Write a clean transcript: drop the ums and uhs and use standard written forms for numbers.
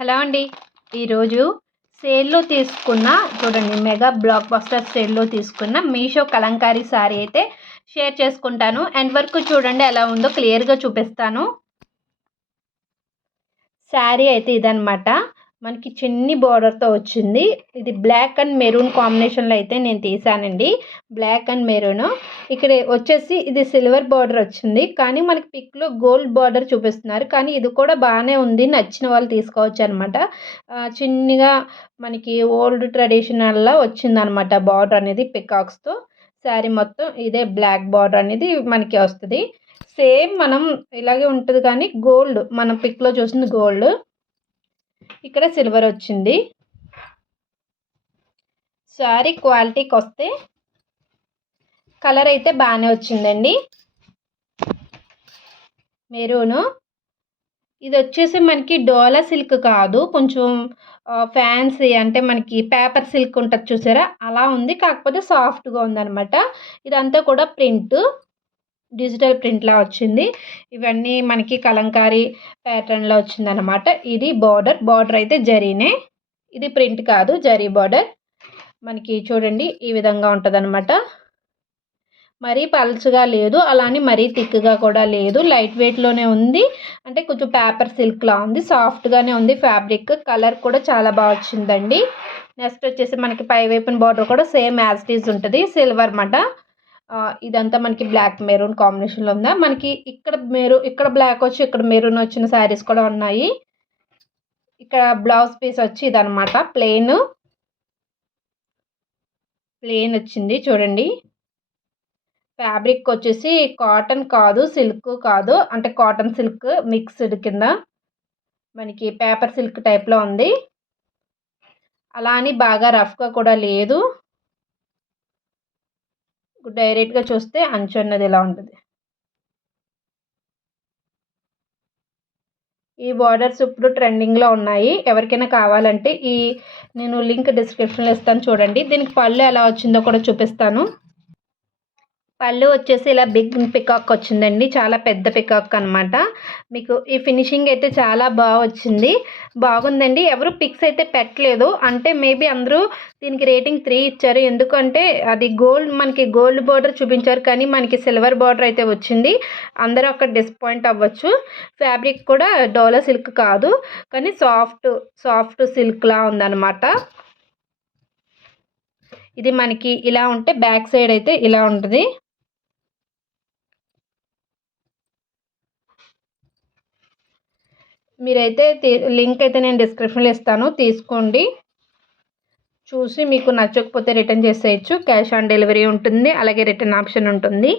Hello అండి. ఈరోజు సేల్లో తీసుకున్న చూడండి మెగా బ్లాక్ బస్టర్ సేల్లో తీసుకున్న మీషో కలంకారీ శారీ అయితే షేర్ చేసుకుంటాను. ఎండ్ వరకు చూడండి ఎలా ఉందో క్లియర్గా చూపిస్తాను. శారీ అయితే ఇదనమాట. మనకి చిన్ని బోర్డర్తో వచ్చింది. ఇది బ్లాక్ అండ్ మెరూన్ కాంబినేషన్లో అయితే నేను తీసానండి. Black and maroon. ఇక్కడ వచ్చేసి ఇది సిల్వర్ బార్డర్ వచ్చింది, కానీ మనకి పిక్లో గోల్డ్ బార్డర్ చూపిస్తున్నారు. కానీ ఇది కూడా బాగానే ఉంది, నచ్చిన వాళ్ళు తీసుకోవచ్చు అనమాట. చిన్నగా మనకి ఓల్డ్ ట్రెడిషనల్లా వచ్చిందనమాట బార్డర్ అనేది పికాక్స్తో. శారీ మొత్తం ఇదే బ్లాక్ బార్డర్ అనేది మనకి వస్తుంది. సేమ్ మనం ఇలాగే ఉంటుంది, కానీ గోల్డ్ మనం పిక్లో చూసింది గోల్డ్, ఇక్కడ సిల్వర్ వచ్చింది. శారీ క్వాలిటీకి వస్తే కలర్ అయితే బాగానే వచ్చిందండి. మెరూను. ఇది వచ్చేసి మనకి డోలా సిల్క్ కాదు, కొంచెం ఫ్యాన్సీ అంటే మనకి పేపర్ సిల్క్ ఉంటుంది చూసారా, అలా ఉంది. కాకపోతే సాఫ్ట్గా ఉందన్నమాట. ఇదంతా కూడా ప్రింట్, డిజిటల్ ప్రింట్లా వచ్చింది. ఇవన్నీ మనకి కలంకారీ ప్యాటర్న్లో వచ్చిందనమాట. ఇది బార్డర్ అయితే జరీనే, ఇది ప్రింట్ కాదు, జరీ బార్డర్. మనకి చూడండి ఈ విధంగా ఉంటుందన్నమాట. మరీ పల్చగా లేదు, అలానే మరీ థిక్గా కూడా లేదు, లైట్ వెయిట్లోనే ఉంది. అంటే కొంచెం పేపర్ సిల్క్లా ఉంది, సాఫ్ట్గానే ఉంది ఫ్యాబ్రిక్. కలర్ కూడా చాలా బాగా వచ్చిందండి. నెక్స్ట్ వచ్చేసి మనకి పై వైపున బార్డర్ కూడా సేమ్ యాజ్ ఇట్ ఈజ్ ఉంటుంది, సిల్వర్ మాట. ఇదంతా మనకి బ్లాక్ మెరూన్ కాంబినేషన్లో ఉందా. మనకి ఇక్కడ బ్లాక్ వచ్చి ఇక్కడ మెరూన్ వచ్చిన శారీస్ కూడా ఉన్నాయి. ఇక్కడ బ్లౌజ్ పీస్ వచ్చి ఇదనమాట, ప్లెయిన్ వచ్చింది చూడండి. ఫ్యాబ్రిక్ వచ్చేసి కాటన్ కాదు, సిల్క్ కాదు, అంటే కాటన్ సిల్క్ మిక్స్డ్ కింద మనకి పేపర్ సిల్క్ టైప్లో ఉంది. అలా అని బాగా రఫ్గా కూడా లేదు. డైరెక్ట్గా చూస్తే అంచు అన్నది ఇలా ఉంటుంది. ఈ బార్డర్స్ ఇప్పుడు ట్రెండింగ్లో ఉన్నాయి. ఎవరికైనా కావాలంటే నేను లింక్ డిస్క్రిప్షన్లో ఇస్తాను చూడండి. దీనికి పళ్ళు ఎలా వచ్చిందో కూడా చూపిస్తాను. పళ్ళు వచ్చేసి ఇలా బిగ్ పికాక్ వచ్చిందండి, చాలా పెద్ద పికాక్ అనమాట. మీకు ఈ ఫినిషింగ్ అయితే చాలా బాగా వచ్చింది, బాగుందండి. ఎవరు పిక్స్ అయితే పెట్టలేదు, అంటే మేబీ అందరూ దీనికి రేటింగ్ 3 ఇచ్చారు. ఎందుకంటే అది మనకి గోల్డ్ బార్డర్ చూపించారు, కానీ మనకి సిల్వర్ బార్డర్ అయితే వచ్చింది. అందరూ అక్కడ డిసప్పాయింట్ అవ్వచ్చు. ఫ్యాబ్రిక్ కూడా డోలా సిల్క్ కాదు, కానీ సాఫ్ట్ సిల్క్లా ఉందన్నమాట. ఇది మనకి ఇలా ఉంటే బ్యాక్ సైడ్ అయితే ఇలా ఉంటుంది. మీరైతే లింక్ అయితే నేను డిస్క్రిప్షన్లో ఇస్తాను, తీసుకోండి. చూసి మీకు నచ్చకపోతే రిటర్న్ చేసేయచ్చు. క్యాష్ ఆన్ డెలివరీ ఉంటుంది, అలాగే రిటర్న్ ఆప్షన్ ఉంటుంది.